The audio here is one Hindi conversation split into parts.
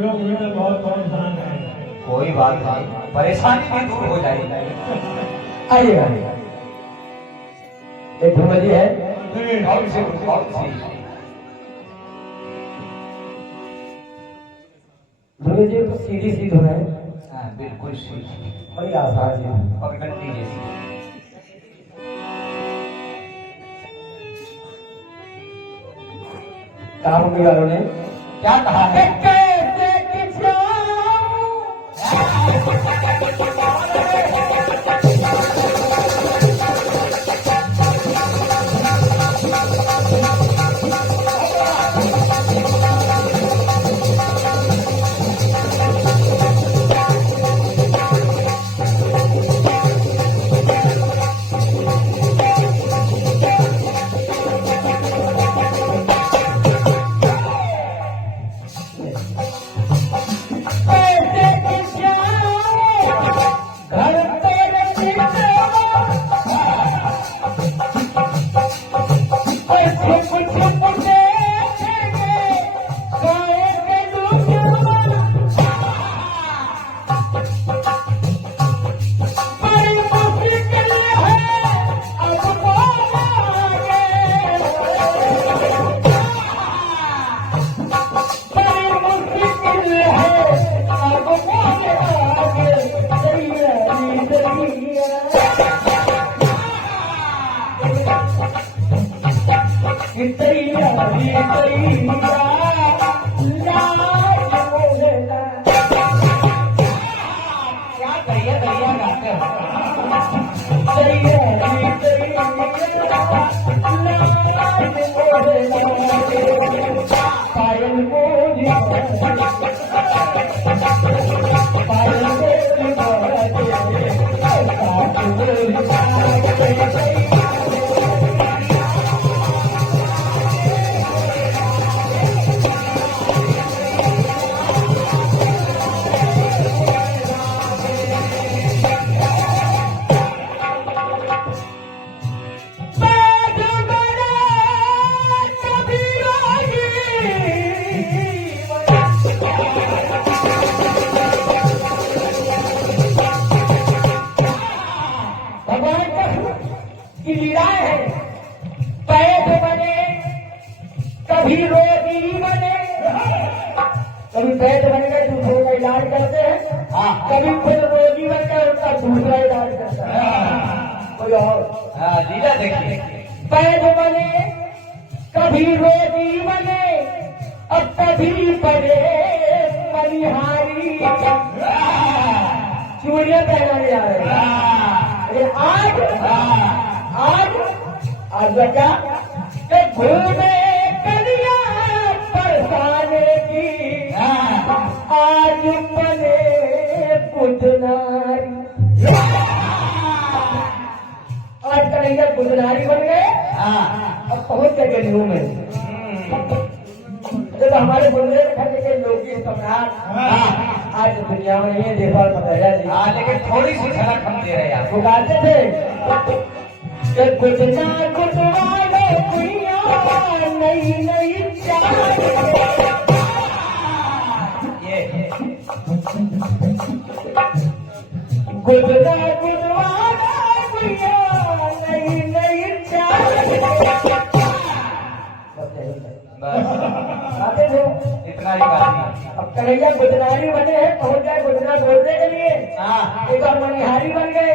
लोग भी तो बहुत परेशान हैं। कोई बात नहीं, परेशानी भी दूर हो जाएगी। आइएगा एक धुमली है कौन सी धुमली जी तो सीधी सी धुन है। हाँ बिल्कुल सही, बड़ी आसान है और घंटी जैसी। कहा मम्मी वालों ने क्या कहा है? कभी रोगी बने, कभी पैद बन गए दूसरों का इलाज करते हैं, कभी खुद रोगी बन गए उसका दूसरा इलाज करता है। कोई और लीला देखिए, पैद बने, कभी रोगी बने, अब कभी बने मनिहारी, चूड़ियां पहनाने जा रहे हैं। आज बचा के घूमे कलिया परसाने की, आज बने बुधनारी, आज कन्हैया बुधनारी बन गए। अब पहुंच गए न्यू में, जब हमारे बुंदेलखंड के लोकी सम्राट आज दुनिया में ये देखा बताया जी। लेकिन थोड़ी सी झलक हम दे रहे हैं आपको। गाते थे कि गुजना गुटवालो दुनिया नई नई ये गुजना गुटवालो दुनिया नई नई गाते थे। इतना ही बात। अब कन्हैया गुजरारी बने हैं, पहुंच गए गुजना बोलने के लिए। एक बार मनिहारी बन गए,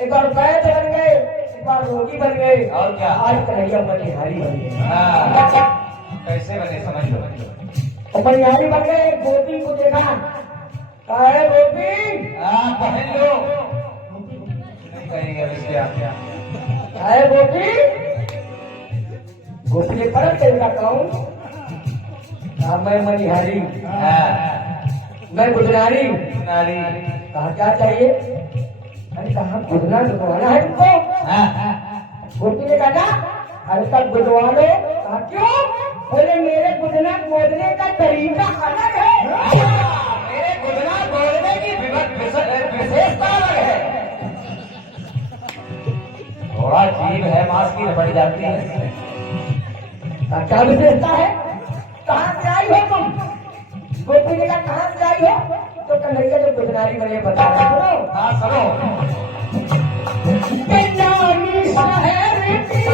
एक बार वैद बन गए, एक बार रोगी बन गए, और क्या आज कन्हैया मनिहारी बन गए। कैसे बने समझ लो। और मनिहारी बन गए, गोपी को देखा, कहा है गोपी पहन लो, नहीं कहेंगे वैसे आप क्या है गोपी। गोपी ने परत देखा, कहूँ मैं मनिहारी, मैं गुजरारी। नारी कहा क्या चाहिए? मैंने कहा गुजना गुजवाना है तुमको। गोपी ने कहा अरे तब गुजवा लो। कहा क्यों? बोले मेरे गुजना बोलने का तरीका अलग है। मेरे गुजना बोलने की विशेषता अलग है। थोड़ा जीभ है, मांस की पड़ जाती है। क्या विशेषता है? कहाँ से आई हो तुम? गोपी ने कहा कहाँ से आई हो? तो कन्हैया जो गुजरारी वाले बता रहे सुनो। हाँ सुनो। नानी शहर की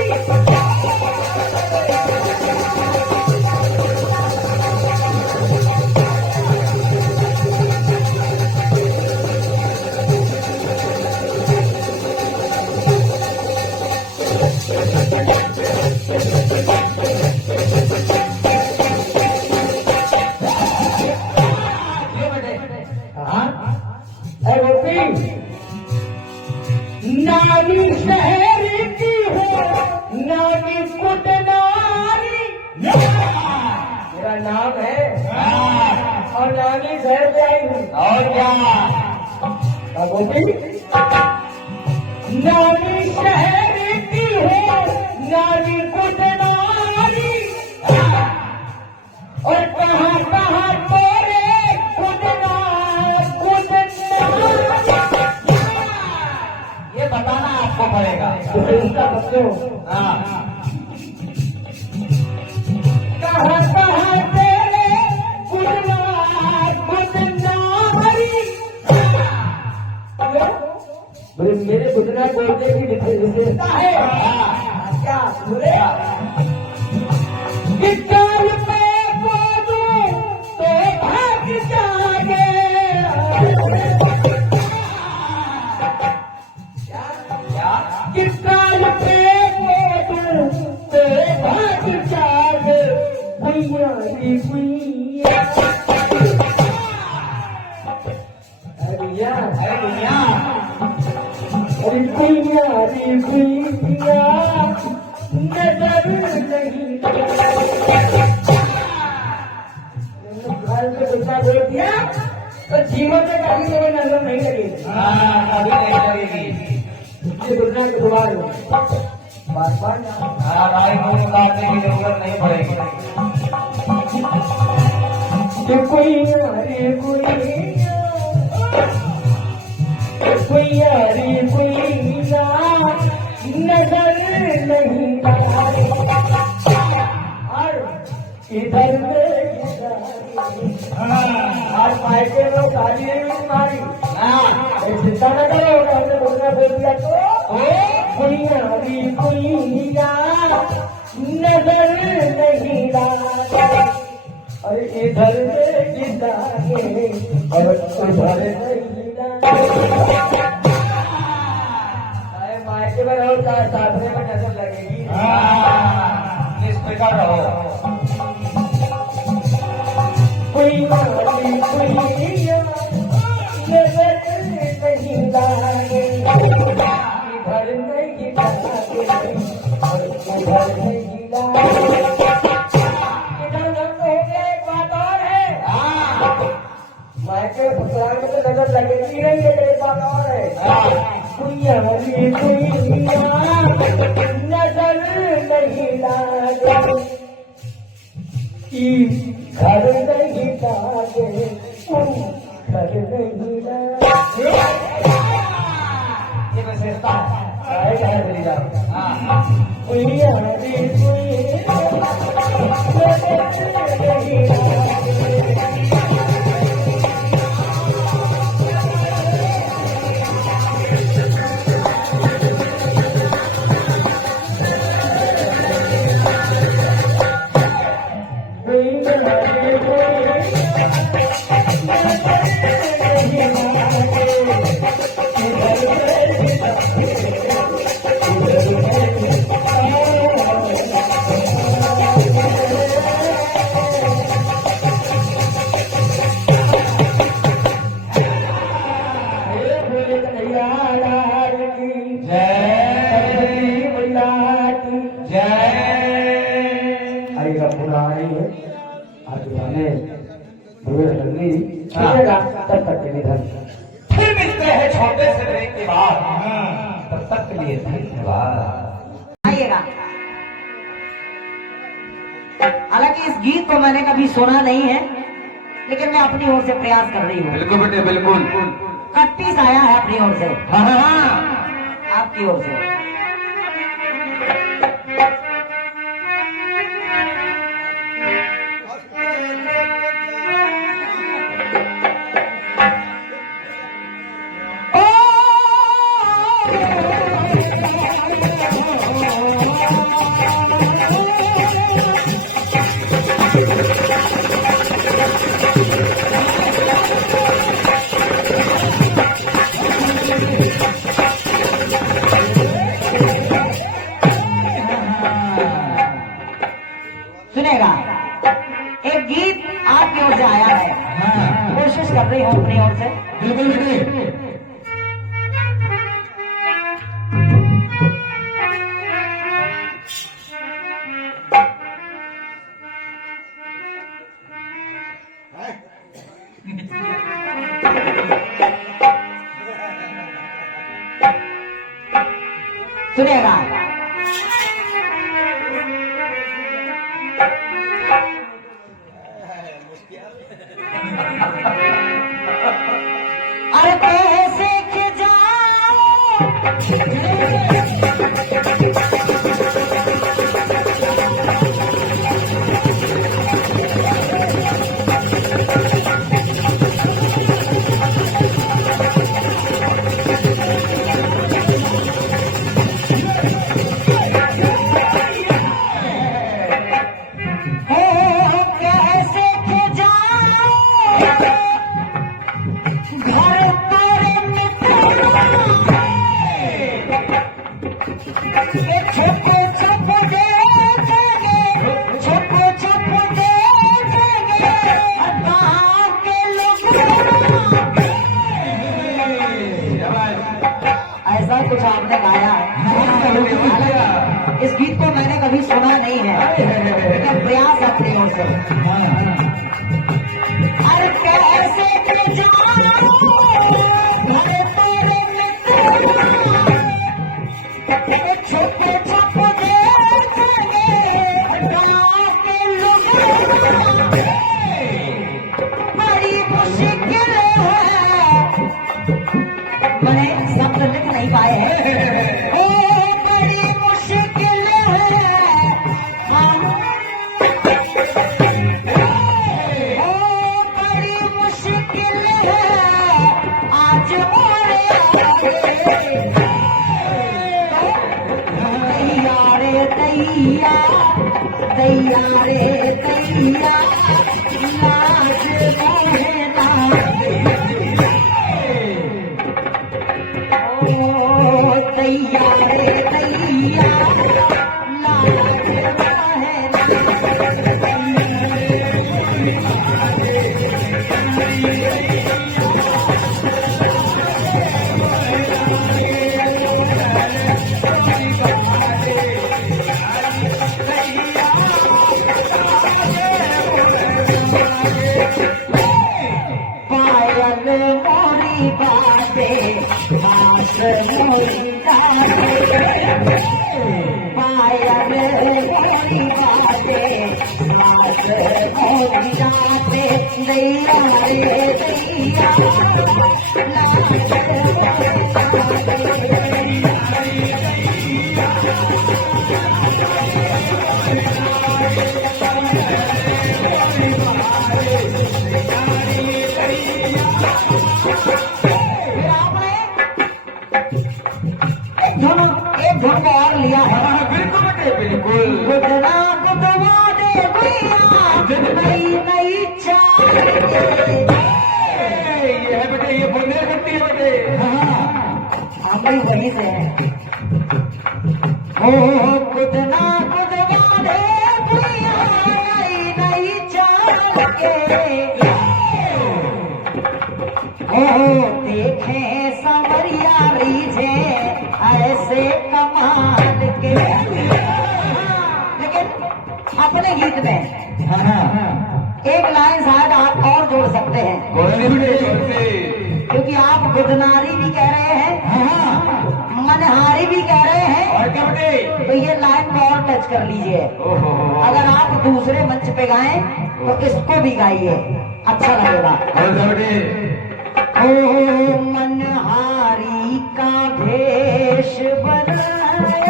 नानी शहर की हो नानी कुटनारी मेरा नाम है और नानी शहर से आई हूँ। और क्या? गोपी नानी शहर की हो नानी कुटनारी और कहाँ कहाँ तोरे कुटना ये बताना आपको पड़ेगा। बच्चों हाँ। कहाँ कहाँ तेरे कुटना मेरे गुजरा बोलने की विशेषता है क्या? बोले कि काल पे बोलूं तो भाग जागे। कि काल पे बोलूं तो भाग जागे। भैया री भैया अरे दुनिया अरे भैया री भैया नजर नहीं घर में गुस्सा बोल दिया तो जीवन में कभी कोई नजर नहीं लगेगी। हाँ, अभी नहीं लगेगी। ये दुनिया के दुआर बात बात हाँ, राय को काटने की जरूरत नहीं पड़ेगी। कोई रे कोई रे कोई नजर नहीं और इधर में और मायके में गाली नहीं मारी। चिंता न करो हमने बोलना बोल दिया तो कोई नजर नहीं और इधर में गिरा के और उधर नहीं मायके में रहो साधने में नजर लगेगी। निष्फिकर रहो। कोई नजर नहीं लागे इधर नहीं लागे और उधर नहीं लागे। इधर नजर हो गया एक बात और है। मायके ससुराल में तो नजर लगेगी नहीं है एक बात और है। कुइया नजर नहीं लागे घर नहीं लागे घर नहीं लागे। ये विशेषता है। कुइया तब तक के निधन। फिर मिलते हैं छोटे से ब्रेक के बाद। तब तक के लिए धन्यवाद। आइएगा। हालांकि इस गीत को मैंने कभी सुना नहीं है, लेकिन मैं अपनी ओर से प्रयास कर रही हूँ। बिल्कुल बेटे बिल्कुल। कट्टी आया है अपनी ओर से। हाँ, आपकी ओर से। एक गीत आपकी ओर से आया है, कोशिश कर रही हूँ अपनी ओर से। बिल्कुल बेटे। सुनिएगा। अरे कैसे के जाओ ऐसा कुछ आपने गाया है। इस गीत को मैंने कभी सुना नहीं है, लेकिन प्रयास अपनी ओर से। अरे कैसे के जाओ छोटे छोटे बड़ी मुश्किल है, मैंने शब्द लिख नहीं पाए हैं। ओ बड़ी मुश्किल है, ओ बड़ी मुश्किल है आज मोरे दैया रे दैया, दैया रे दैया, लाज रहना ओ दैया रे दैया, लाज पायल मोरी बाटे हाथ मोरी गाते, पायल मोरी बाटे हाथ मोरी गाते, दैया रे दैया, एक धुन को और लिया है। बिल्कुल बेटे बिल्कुल। गुदना गुदवा दे भैया, नई नई चाल ये है बेटे, ये बुंदेलखंडी है बेटे। हम भी वहीं से हैं। ओ गुदना गुदवा दे भैया, नई नई चाल के, ओ देखे संवरिया रीझे ऐसे कमाल के। लेकिन अपने गीत में एक लाइन शायद आप और जोड़ सकते हैं, क्योंकि आप गुदनारी भी कह रहे हैं, मनहारी भी कह रहे हैं, और क्या बेटे? तो ये लाइन को और टच कर लीजिए। अगर आप दूसरे मंच पे गाएं तो इसको भी गाइए, अच्छा लगेगा। ओ मनहारी का भेष बनाया,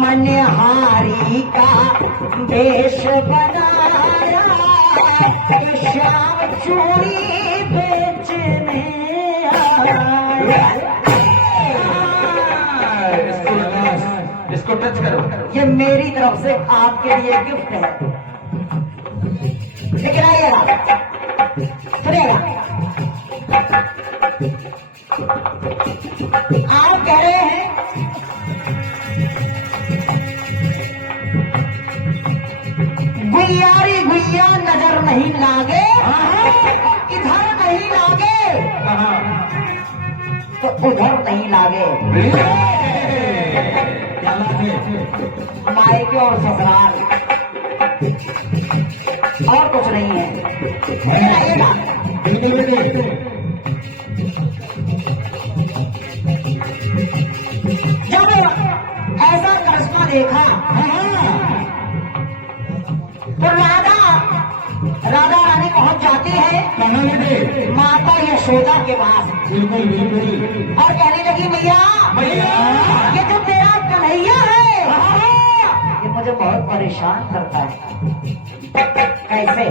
मनहारी का भेष बनाया, श्याम चूड़ी बेचने आया। इसको टच करो। ये मेरी तरफ से आपके लिए गिफ्ट है, लेकिन आइएगा सुनिएगा। आप कह रहे हैं गुइयारी गुइया नजर नहीं लागे, इधर नहीं लागे तो उधर नहीं लागे। मायके और ससुराल और कुछ नहीं है। आइएगा। जब ऐसा करिश्मा देखा तो राधा रानी पहुंच जाती है माता यशोदा के पास। बिल्कुल बिल्कुल। और कहने लगी मैया ये जो तेरा कन्हैया है ये मुझे बहुत परेशान करता है। कैसे?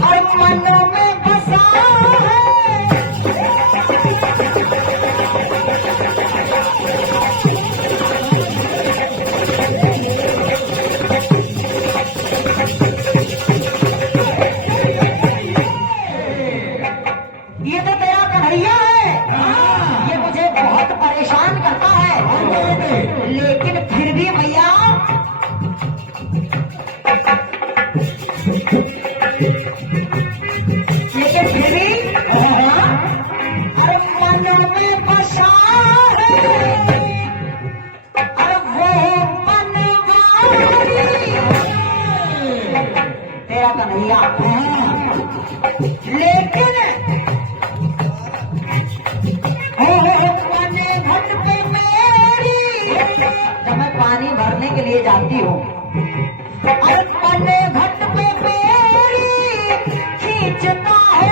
और मन में बसा है ये तो तेरा कन्हैया है, ये मुझे बहुत परेशान करता है। लेकिन फिर भी भैया अरे मन में बसा है, अरे वो मनवारी तेरा कन्हैया। लेकिन घट पे मेरी जब मैं पानी भरने के लिए जाती हूँ, अरे पन्ने घट पे मेरी खींचता है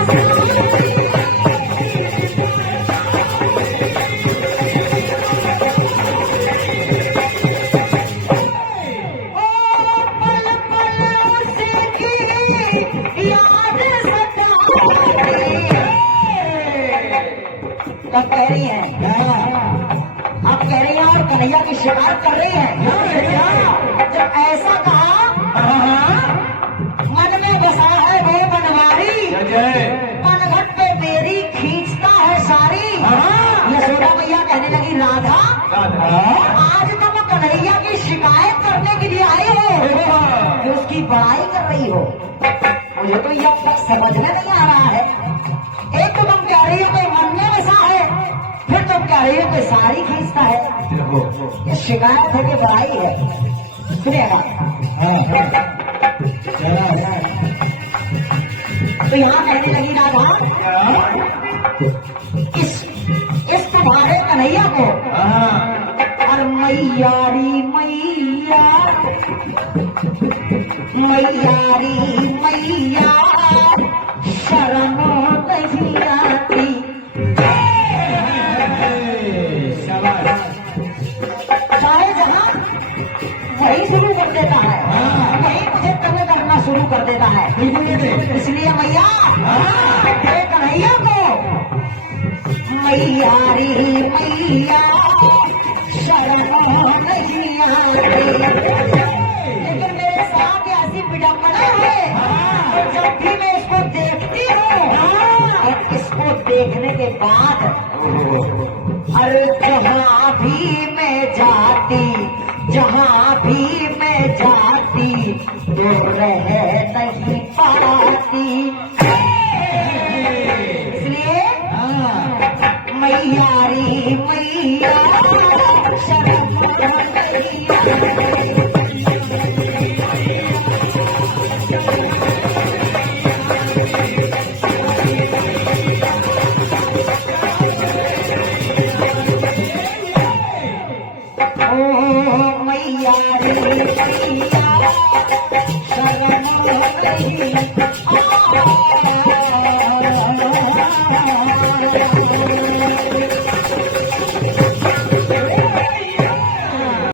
ओ पल पल उसकी याद सताती। कब कह रही है? आप कह रही हैं और कन्हैया की शिकायत कर रही है। जब ऐसा कहा मन में बसा है वो बनवारी, पनघट पे मेरी खींचता है सारी। यशोदा मैया कहने लगी राधा आज तुम कन्हैया की शिकायत करने के लिए आई हो कि उसकी बड़ाई कर रही हो। मुझे तो ये अब तक समझने नहीं आ रहा है। एक तो तुम कह रही हो कि मन में बसा है, फिर तुम कह रही हो कि साड़ी खींचता है। ये शिकायत है कि बड़ाई है? सुनिएगा। तो यहाँ कहने लगी राधा इस तुम्हारे कन्हैया को और मैयारी मैया मैयारी मैया शरण नहीं आती। चाहे जहाँ वही शुरू कर देता है, वही मुझे तंग करना शुरू कर देता है। इसलिए मैया तेरे कन्हैया को मैयारी मैया शरण नहीं आती। लेकिन मेरे साथ ऐसी विडंबना है और जब भी मैं इसको देखती हूँ और इसको देखने के बाद अरे जहाँ भी मैं जाती तो रह नहीं पाती। इसलिए मैयारी मैया शरण नहीं